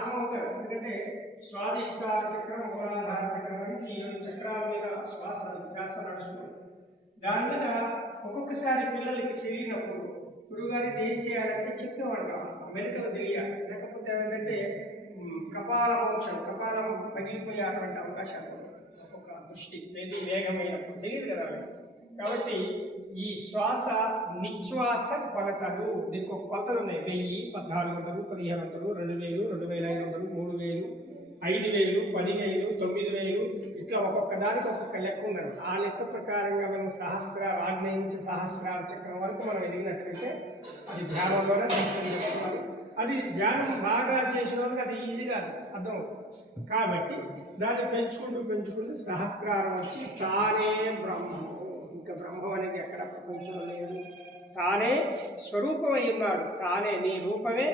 Form అవుతారు. ఎందుకంటే స్వాదిష్టాన చక్రం, మూలాధార చక్రం నుంచి 7 చక్రాల మీద శ్వాస వికాస నడుస్తుంది. దాని మీద ఒక్కొక్కసారి పిల్లలకి తెలియనప్పుడు గురువుగారికి ఏం చేయాలంటే చెప్పేవాడు కావాలి, మెలకువ తెలియాలి. లేకపోతే ఏమంటే కపాల మోక్షం, కపాలం పగిలిపోయేటువంటి అవకాశాలు ఒక దృష్టి ఏది వేగమైనప్పుడు తెలియదు కదా. కాబట్టి ఈ శ్వాస నిశ్వాస కొలతలు, దీనికి ఒక కొలతలు ఉన్నాయి. 1000, 1400, 1500, 2000, 2500, 3000, 5000, 10,000, 9,000 ఇట్లా ఒక్కొక్క దానికి ఒక్కొక్క లెక్క ఉన్నది. ఆ లెక్క ప్రకారంగా మనం సహస్రాలు, ఆగ్నేయ నుంచి సహస్రాల చక్రం వరకు మనం ఎదిగినట్లయితే అది ధ్యానంలోనే తీసుకోవాలి. అది ధ్యానం బాగా చేసే వాళ్ళకి అది ఈజీగా అర్థమవుతుంది. కాబట్టి దాన్ని పెంచుకుంటూ సహస్రారం వచ్చి తానే బ్రహ్మం. ఇంకా బ్రహ్మం అనేది ఎక్కడ ప్రపంచంలో లేదు. తానే స్వరూపమై ఉన్నాడు. తానే నీ రూపమే